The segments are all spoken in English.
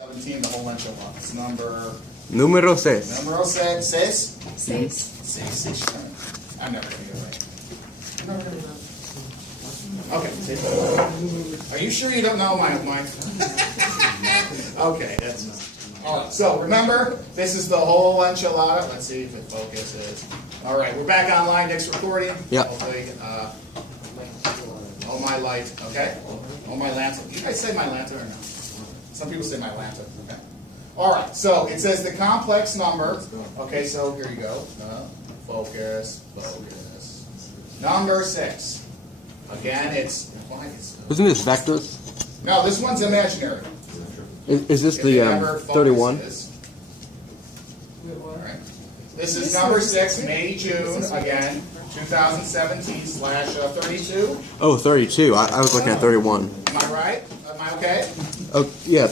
17, the whole enchilada. It's number... Número 6. Numero 6. 6? 6. 6. I'm never going to get it right. Okay. Are you sure you don't know my... Okay, that's not... All right, so remember, this is the whole enchilada. Let's see if it focuses. All right, we're back online. Next recording. Yeah. Hopefully, oh, my light. Okay. Oh, my lantern. You guys say my lantern or no? Some people say my lantern. Okay. All right, so it says the complex number. Okay, so here you go. Focus. Number 6. Again, it's... Isn't this vectors? No, this one's imaginary. Is this the 31? All right. This is number 6, May, June, again, 2017/32. Oh, 32. I was looking at 31. Am I right? Am I okay? Oh, yeah.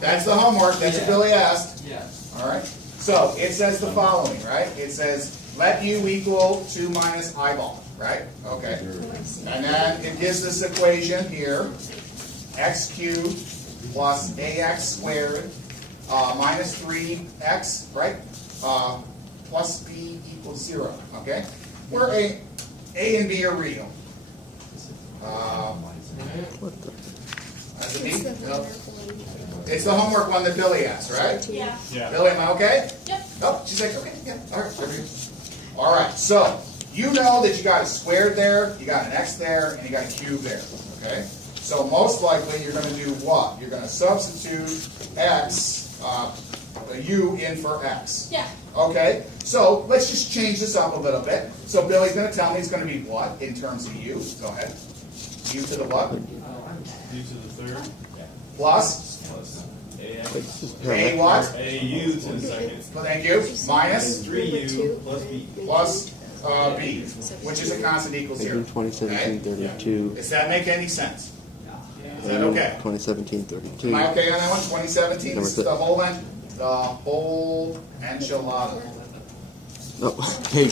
That's the homework. That's what Billy asked. Yeah. All right. So it says the following, right? It says let u equal 2 minus eyeball, right? Okay. And then it gives this equation here, x cubed plus ax squared minus 3x, right? Plus b equals 0, okay? Where a and b are real. That's a B? No. It's the homework one that Billy asked, right? Yeah. Billy, am I okay? Yep. Oh, she's like, okay, yeah. All right, there we go. All right, so you know that you got a squared there, you got an x there, and you got a cube there, okay? So most likely you're going to do what? You're going to substitute x, u in for x. Yeah. Okay, so let's just change this up a little bit. So Billy's going to tell me it's going to be what in terms of u? Go ahead. U to the what? U to the third. Plus? AX. A what? AU to the second. Thank you. Minus 3U plus B. plus b, which is a constant equals 0. 2017, 32. Does that make any sense? Is that okay? 2017, 32. Am I okay on that one? 2017, this is the whole enchilada. Oh, hey.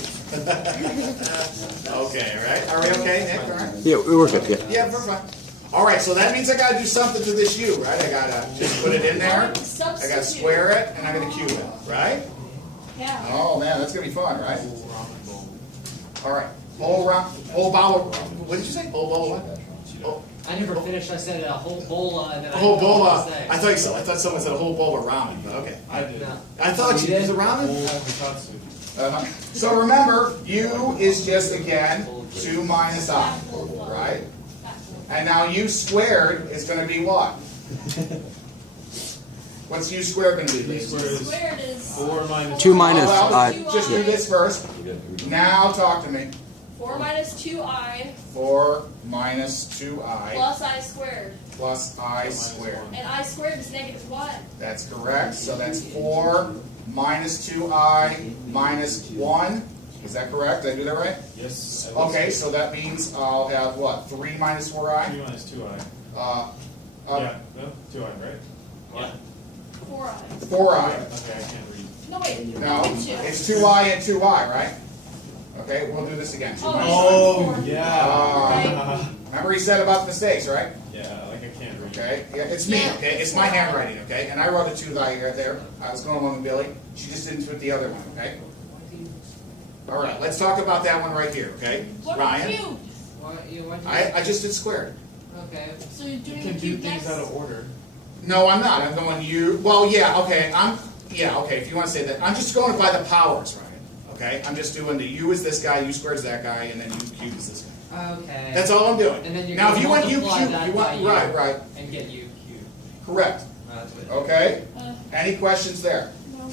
Okay, right? Are we okay, Nick? All right? Yeah, we work it. Yeah. Yeah, we're fine. All right, so that means I got to do something to this u, right? I got to just put it in there. I got to square it, and I'm going to cube it, right? Yeah. Oh, man, that's going to be fun, right? All right. Whole bowl. What did you say? Whole bowl what? Oh. I never finished. I said a whole bowl and then A whole bowl of, I I thought someone said a whole bowl of ramen, but okay. I did. I thought you did. Was it ramen? Whole So remember, u is just, again, 2 minus I, right? And now u squared is going to be what? What's u squared going to be, Lisa? Squared is 4 minus 2 minus well, I. just do this first. Now talk to me. 4 minus 2i 4 minus 2i plus I squared. plus I squared. And I squared is negative 1. That's correct. So that's 4 minus 2i minus 1. Is that correct? Did I do that right? Yes. Okay, so that means I'll have what? 3 minus 4i? 3 minus 2i. Yeah. No? 2i, right? Yeah. 4i. 4i. Okay, I can't read. No, wait. No, It's it's 2i and 2i, right? Okay, we'll do this again. 2 minus Oh, Right. yeah. Remember he said about mistakes, right? Yeah, like I can't read. Okay, yeah, it's me, okay? It's my handwriting, okay? And I wrote a 2i right there. I was going along with Billy. She just didn't put the other one, okay? All right, let's talk about that one right here, okay? What Ryan? cube? I just did squared. Okay. So you're doing You can the do cube things next? out of order. No, I'm not. I'm going well, yeah, okay. Okay, if you want to say that. I'm just going by the powers, Ryan. Okay? I'm just doing the u is this guy, u squared is that guy, and then u cubed is this guy. Okay. That's all I'm doing. And then you're now, gonna if you want u multiply cubed, that you want by u. right, And get u cubed. correct. That's what Okay? Uh, Any questions there? no.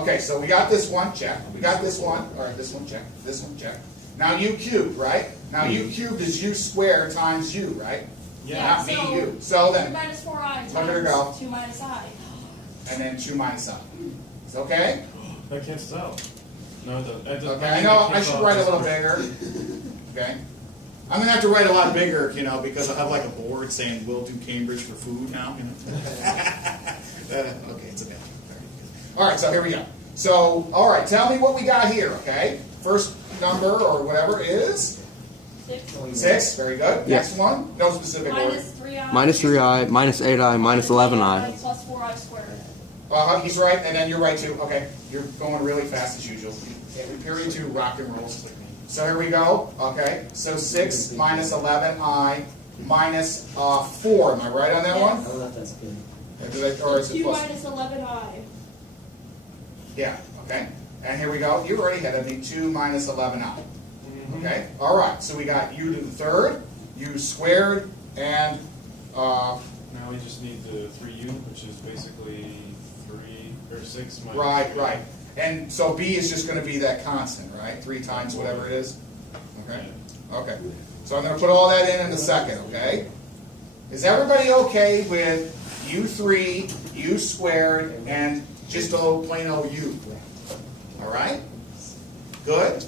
Okay, so we got this one, check. We got this one. All right, this one, check. This one, check. Now u cubed, right? Now u cubed is u squared times u, right? Yeah, Not me, so u. So 2 then, minus 4i Look at her go. times 2 minus I. and then 2 minus I. Is it okay? That cancels out. No, it doesn't. Okay, I know I should write a little bigger. Okay? I'm gonna have to write a lot bigger, because I have like a board saying we'll do Cambridge for food now. Okay, it's okay. All right, so here we go. So, all right, tell me what we got here. Okay, first number or whatever is 6 6. Very good. Yes. Next one, no specific order. minus 3i Minus 3i, minus 8i, minus 11i. Plus 4i squared. He's right, and then you're right too. Okay, you're going really fast as usual. Period 2, rock and rolls. So here we go. Okay, so 6 minus 11i minus 4. Am I right on that one? Or is it 2 plus? minus 11i. Yeah, okay. And here we go. You already had a 2 minus 11i. Okay, all right. So we got u to the third, u squared, and Now we just need the 3u, which is basically 3 or 6 minus. right, right. And so b is just going to be that constant, right? 3 times whatever it is. Okay. Okay. So I'm going to put all that in a second. Okay. Is everybody okay with u3, u squared, and just old plain old u? All right. Good.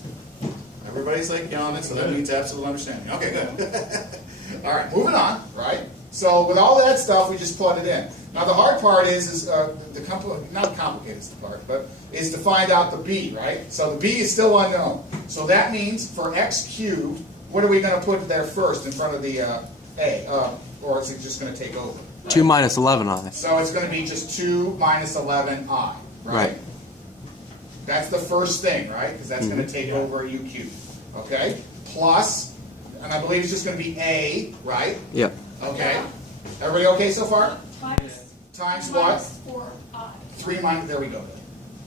Everybody's like yawning, so that means absolute understanding. Okay, good. All right, moving on, right? So with all that stuff, we just plug it in. Now the hard part is not complicated is the part, but is to find out the b, right? So the b is still unknown. So that means for x cubed, what are we going to put there first in front of the a? Or is it just going to take over? Right? 2 minus 11i. So it's going to be just 2 minus 11i, right? Right. That's the first thing, right? Because that's going to take over u cubed. Okay? Plus, and I believe it's just going to be a, right? Yep. Okay. Everybody okay so far? Times what? Minus 4i. 3 minus, there we go.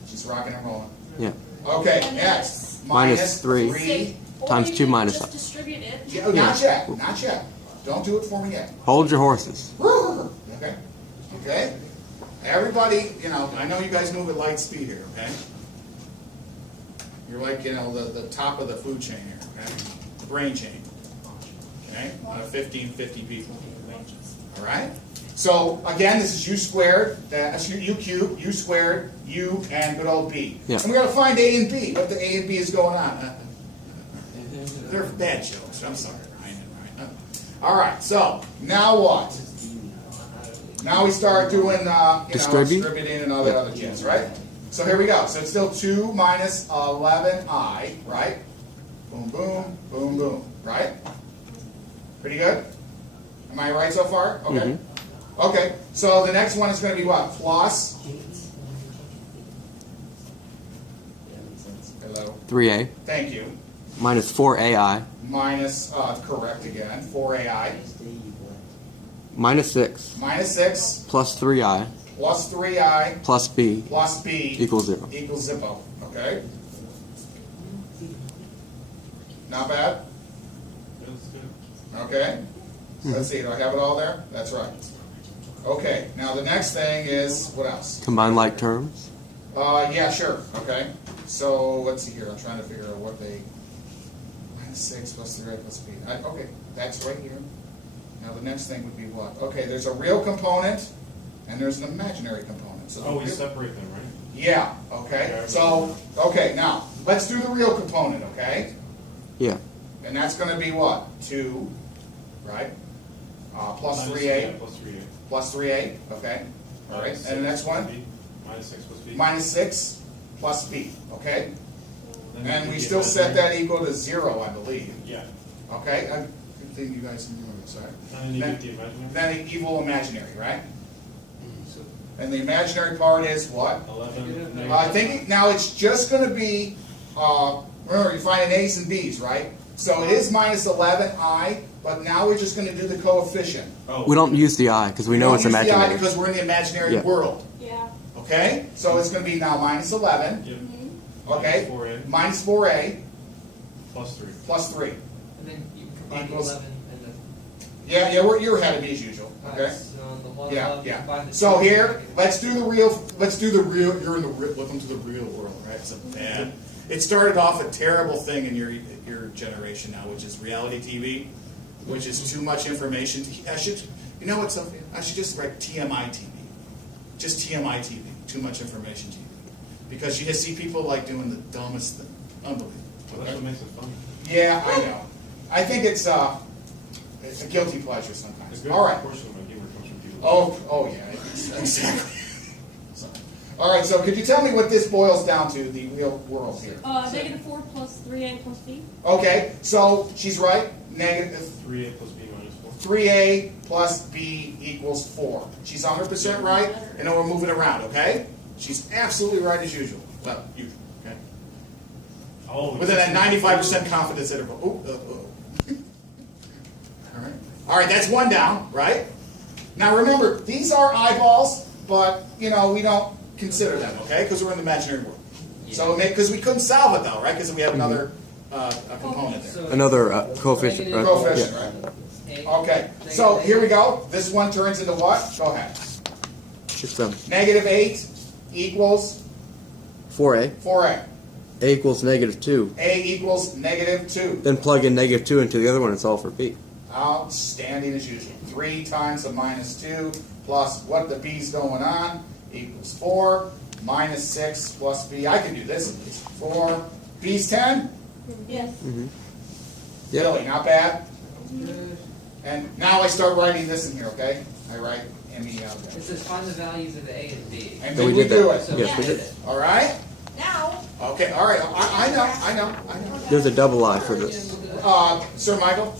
Just rocking and rolling. Yeah. Okay, And next. Minus 3. 3. Or Times you 2 can minus just i. distribute it. Yeah, not yet. Not yet. Don't do it for me yet. Hold your horses. Okay. Okay. Everybody, I know you guys move at light speed here, okay? You're like, the top of the food chain here, okay? The brain chain. Okay? Out of 50 people. All right? So, again, this is u squared, that's u cubed, u squared, u, and good old b. Yeah. And we got to find a and b. What the a and b is going on. They're bad jokes. I'm sorry, Ryan. All right, so, now what? Now we start doing, distributing and all that other jazz, right? So here we go. So it's still 2 minus 11i, right? Boom, boom, boom, boom, right? Pretty good? Am I right so far? Okay. Okay, so the next one is going to be what? Plus? Hello? 3a. Thank you. Minus 4ai. Minus, correct again, 4ai. Minus 6. Minus 6. Plus 3i. Plus 3i. Plus b. Plus b. Equals 0. Equals zippo. Okay? Not bad? That's good. Okay? Let's see, do I have it all there? That's right. Okay, now the next thing is, what else? Combine like terms. Yeah, sure. Okay. So, let's see here. I'm trying to figure out what they... Minus 6 plus 3 plus b. Okay, that's right here. Now the next thing would be what? Okay, there's a real component, and there's an imaginary component. So Oh, we separate them, right? yeah, okay. Yeah, So, okay, now, let's do the real component, okay? Yeah. And that's going to be what? 2, right? Plus 3a. Plus 3a. Plus 3a, okay? All right, and the next one? Minus 6 plus b. Minus 6 plus b, okay? Then And you we get still set imaginary. that equal to 0, I believe. Yeah. Okay? Good thing you guys can remember, sorry. And then you get the imaginary. Then the evil imaginary, right? And the imaginary part is what? 11. I think now it's just going to be, remember, you're finding A's and B's, right? So it is minus 11i, but now we're just going to do the coefficient. Oh. We don't use the i because we know don't it's use the I imaginary. because we're in the imaginary Yeah. world. Yeah. Okay? So it's going to be now minus 11, Yep. okay? Minus 4a. Minus 4a Plus 3. plus 3. And then you combine the Equals- 11 and the... Yeah, you're ahead of me as usual, okay? So on the one Yeah, above, you combine yeah. the So two, here, make it- let's do the real, you're in the real, welcome to the real world, right? It's a bad, it started off a terrible thing in your generation now, which is reality TV, which is too much information. I should, you know what's up? I should just write TMI TV. Just TMI TV, too much information TV. Because you just see people like doing the dumbest thing. Unbelievable. Well, that's what makes it fun. Yeah, I know. I think it's a guilty pleasure A sometimes. good All right. portion of my humor comes from people. Oh yeah, exactly. So, all right, so could you tell me what this boils down to, the real world here? Negative 4 plus 3a plus b. Okay, so she's right, negative, 3a plus b minus 4. 3a plus b equals 4. She's 100% right, and then we're moving around, okay? She's absolutely right as usual. Well, usual, okay? Oh, Within that 95% confidence interval. All right, that's one down, right? Now remember, these are eyeballs, but, you know, we don't consider them, okay? Because we're in the imaginary world. So, because we couldn't solve it, though, right? Because we have another a component there. So Another coefficient. negative- Coefficient, yeah. right? A- Okay, so here we go. This one turns into what? Go ahead. It's Negative 8 equals 4a. 4a. A equals -2. A equals negative 2. Then plug in -2 into the other one. It's all for b. Outstanding as usual. 3 times a minus 2 plus what the b's going on equals 4. Minus 6 plus b. I can do this. It's 4. B's 10? Yes. Really, not bad. Good. And now I start writing this in here, okay? I write MEL. It says find the values of A and B. And So then we we did do that. it. So Yes, we did did. it. All right? Now, Okay, all right. I know. There's a double I for this. Sir Michael?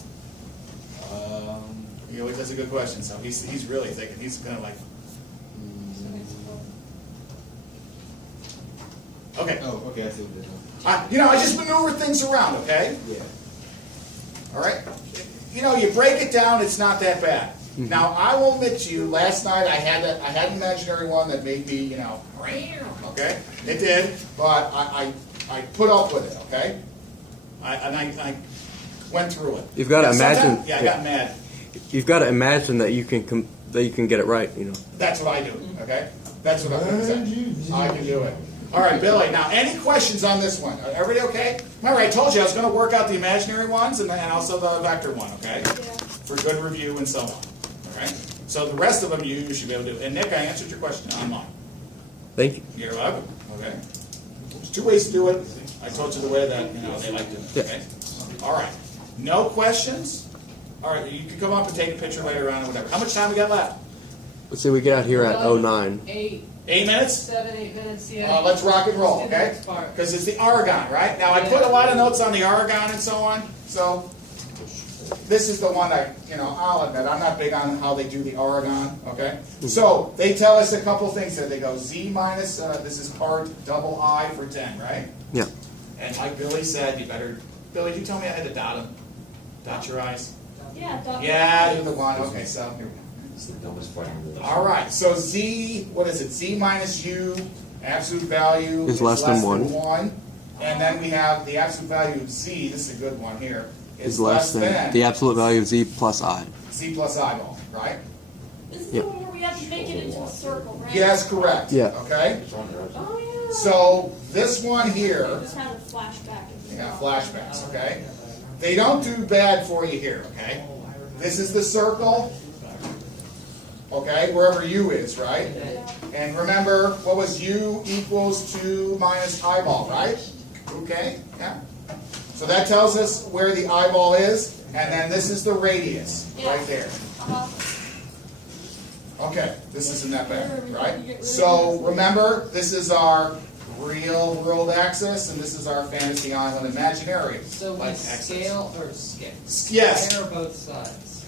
He always has a good question, so he's really thinking. He's kind of like, okay. Oh, okay, I see what it is. I just maneuver things around, okay? Yeah. All right? You break it down, it's not that bad. Now, I will admit to you, last night I had an imaginary one that made me, okay? It did, but I put up with it, okay? I went through it. You've got to imagine. Sometimes- Yeah, I got mad. You've got to imagine that you can get it right. That's what I do, okay? That's what I'm going to say. I can do it. All right, Billy, now any questions on this one? Everybody okay? Remember, I told you I was going to work out the imaginary ones and also the vector one, okay? yeah. For good review and so on, all right? So the rest of them you should be able to do. And Nick, I answered your question online. Thank you. You're welcome, okay? There's 2 ways to do it. I told you the way that, they like doing it, okay? All right, no questions? All right, you can come up and take a picture later on or whatever. How much time we got left? Let's see. We get out here at 09. 8, 8 minutes? 7, 8 minutes, yeah. Let's rock and roll, Let's do the okay? next part. Because it's the Argon, right? Now, I put a lot of notes on the Argon and so on, so this is the one I'll admit, I'm not big on how they do the Argon, okay? So, they tell us a couple things there. They go Z minus, this is part double I for 10, right? Yeah. And like Billy said, Billy, did you tell me I had to dot them? Dot your I's? Yeah, Dr. Yeah, you're the one, okay, so here we go. It's the dumbest part in the world. All right, so Z, what is it? Z minus U, absolute value Is less than 1. And then we have the absolute value of Z, this is a good one here, Is less than the absolute value of z plus I. Z plus eyeball, right? This is Yep. the one where we have to make it into a circle, right? Yes, correct. Yeah. Okay? It's on there. Oh, yeah. So this one I here, just had a flashback. yeah, flashbacks, okay? They don't do bad for you here, okay? This is the circle, okay, wherever U is, right? And remember, what was U equals 2 minus eyeball, right? Okay, yeah. So that tells us where the eyeball is, and then this is the radius, right there. Uh-huh. Okay, this isn't that bad, right? So remember, this is our real world axis, and this is our fantasy island imaginary So we axis. scale or scale? Yes. Scale both sides.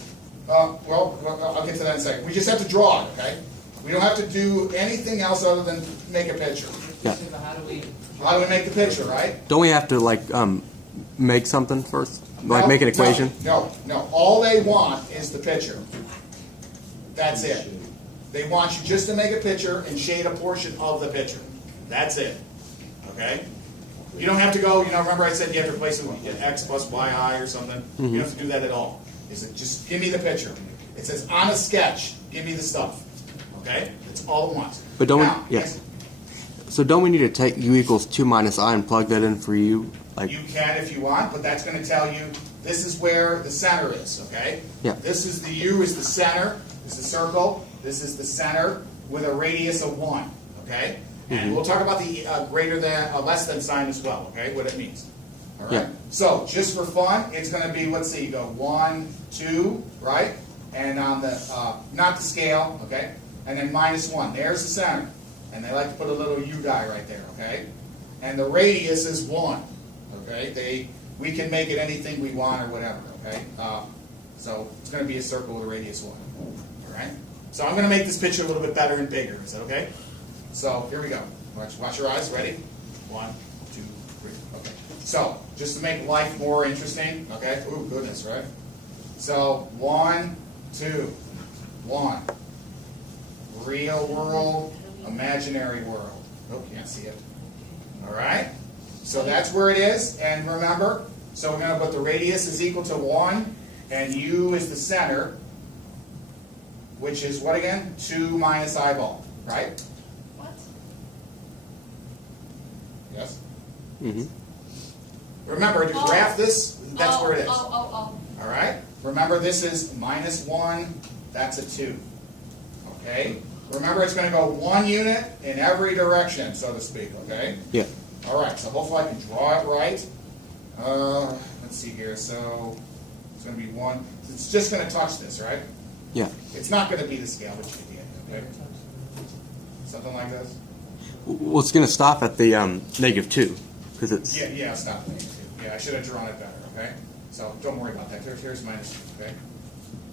Well, I'll get to that in a second. We just have to draw it, okay? We don't have to do anything else other than make a picture. Yeah. So how do we? How do we make the picture, right? Don't we have to make something first? Like make an equation? No. All they want is the picture. That's it. They want you just to make a picture and shade a portion of the picture. That's it. Okay? You don't have to go, remember I said you have to replace it with X plus YI or something? You don't have to do that at all. Is it just give me the picture. It says on a sketch, give me the stuff. Okay? That's all it wants. But don't Now, we? Yes. So don't we need to take U equals 2 minus I and plug that in for U? You can if you want, but that's going to tell you this is where the center is, okay? Yeah. This is the U is the center, is the circle. This is the center with a radius of 1, okay? And we'll talk about the greater than, less than sign as well, okay? What it means. All right? Yeah. So just for fun, it's going to be, let's see, you go 1, 2, right? And on the, not the scale, okay? And then minus 1. There's the center. And they like to put a little U die right there, okay? And the radius is 1, okay? We can make it anything we want or whatever, okay? So it's going to be a circle with a radius 1. All right? So I'm going to make this picture a little bit better and bigger. Is that okay? So here we go. Watch your eyes. Ready? 1, 2, 3. Okay. So just to make life more interesting. Okay. Ooh, goodness, right? So 1, 2, 1. Real world, imaginary world. Oh, can't see it. All right. So that's where it is. And remember, so we're going to put the radius is equal to 1, and U is the center, which is what again? 2 minus eyeball, right? What? Yes? Mm-hmm. Remember, to graph this, that's where it is. Oh. All right? Remember, this is -1, that's a 2. Okay? Remember, it's going to go 1 unit in every direction, so to speak, okay? Yeah. All right, so hopefully I can draw it right. Let's see here, so it's going to be 1. It's just going to touch this, right? Yeah. It's not going to be the scale, but you can get it, okay? Something like this? Well, it's going to stop at the -2 because it's. Yeah, stop it. Yeah, I should have drawn it better, okay? So don't worry about that. Here's minus, okay?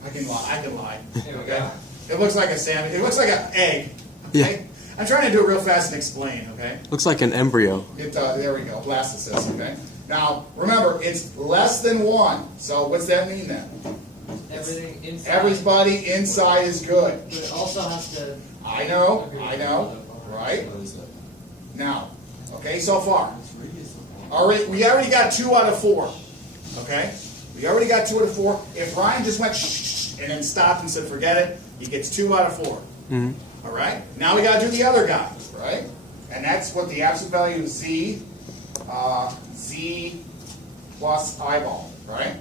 I can lie. There we Okay? go. It looks like a sandwich. It looks like an egg. Okay? I'm trying to do it real fast and explain, okay? Looks like an embryo. There we go, blastocyst, okay? Now, remember, it's less than 1. So what's that mean then? Everything inside. Everybody inside is good. But it also has to. I know, right? Now, okay, so far. We already got 2 out of 4, okay? We already got 2 out of 4. If Ryan just went shh and then stopped and said forget it, he gets 2 out of 4. Mm-hmm. All right? Now we got to do the other guy, right? And that's what the absolute value of z plus eyeball, right?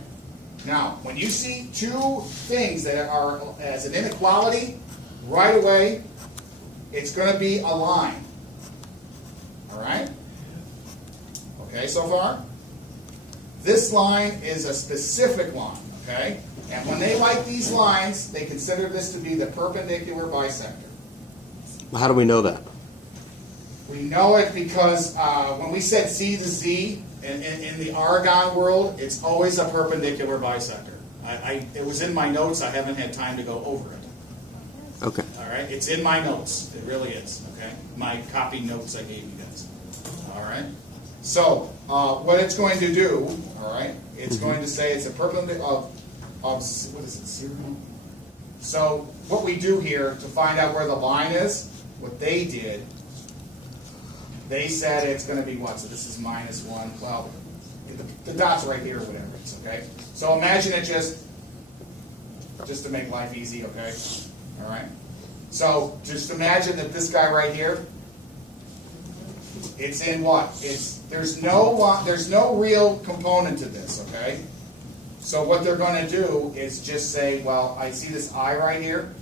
Now, when you see 2 things that are as an inequality, right away, it's going to be a line. All right? Okay, so far? This line is a specific line, okay? And when they like these lines, they consider this to be the perpendicular bisector. How do we know that? We know it because when we said Z to Z, in the Argon world, it's always a perpendicular bisector. It was in my notes. I haven't had time to go over it. Okay. All right? It's in my notes. It really is, okay? My copy notes I gave you guys. All right? So, what it's going to do, all right, it's going to say it's a perpendicular of what is it, 0? So, what we do here to find out where the line is, what they did, they said it's going to be what? So this is -1. Well, the dot's right here, whatever it's, okay? So imagine it just to make life easy, okay? All right? So just imagine that this guy right here, it's in what? There's no real component to this, okay? So what they're going to do is just say, well, I see this I right here,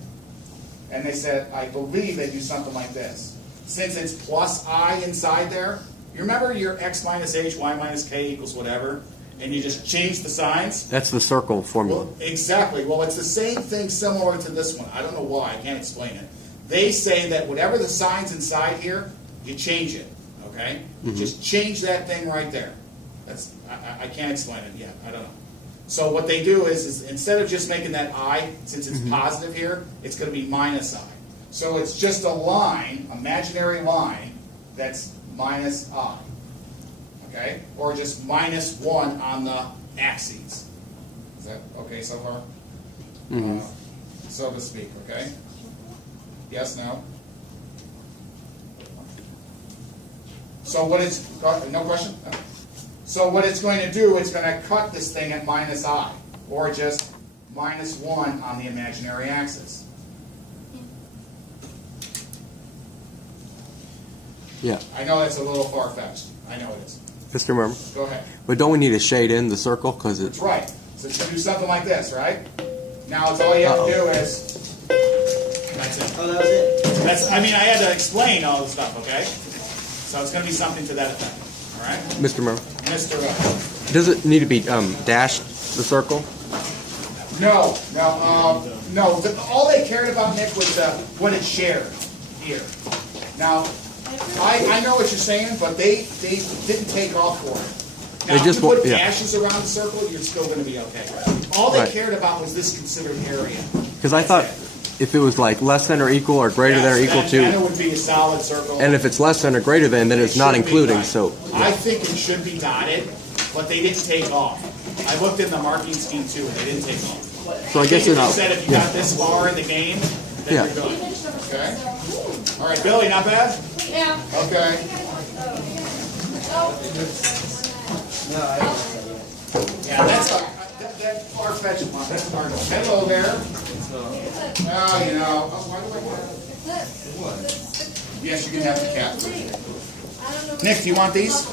and they said, I believe they do something like this. Since it's plus I inside there, you remember your x minus h, y minus k equals whatever, and you just change the signs? That's the circle formula. Well, exactly. Well, it's the same thing similar to this one. I don't know why. I can't explain it. They say that whatever the sign's inside here, you change it. Okay? Just change that thing right there. That's I can't explain it yet. I don't know. So what they do is instead of just making that I, since it's positive here, it's going to be minus I. So it's just a line, imaginary line, that's minus I. Okay? Or just -1 on the axes. Is that okay so far? So to speak, okay? Yes, no? So what it's, no question? No. So what it's going to do, it's going to cut this thing at minus I, or just -1 on the imaginary axis. Yeah. I know that's a little far-fetched. I know it is. Mr. Murmer. Go ahead. But don't we need to shade in the circle because That's it's right. So you do something like this, right? Now it's all you have to do is, that's it. Oh, that was it. I mean, I had to explain all this stuff, okay? So it's going to be something to that effect. All right? Mr. Murmer. Mr. Does it need to be dashed the circle? No. All they cared about, Nick, was what it shared here. Now, I know what you're saying, but they didn't take off for it. Now, if just you want, put yeah. dashes around the circle, you're still gonna be okay. All they Right. cared about was this considered area. Because I thought if it was like less than or equal or greater than or equal Then it to, would be a solid circle. and if it's less than or greater than, then it's not Should be including, dotted. so. I think it should be dotted, but they didn't take off. I looked in the marking scheme too, and they didn't take off. So I guess They they're not, said if you got this far in the game, then Yeah. you're good. Okay? All right, Billy, not bad? Yeah. Okay. Yeah, that's that far-fetched one. That's hard. Hello there. Oh, you know. Oh, why do I want it? Yes, you can have the cap. Nick, do you want these?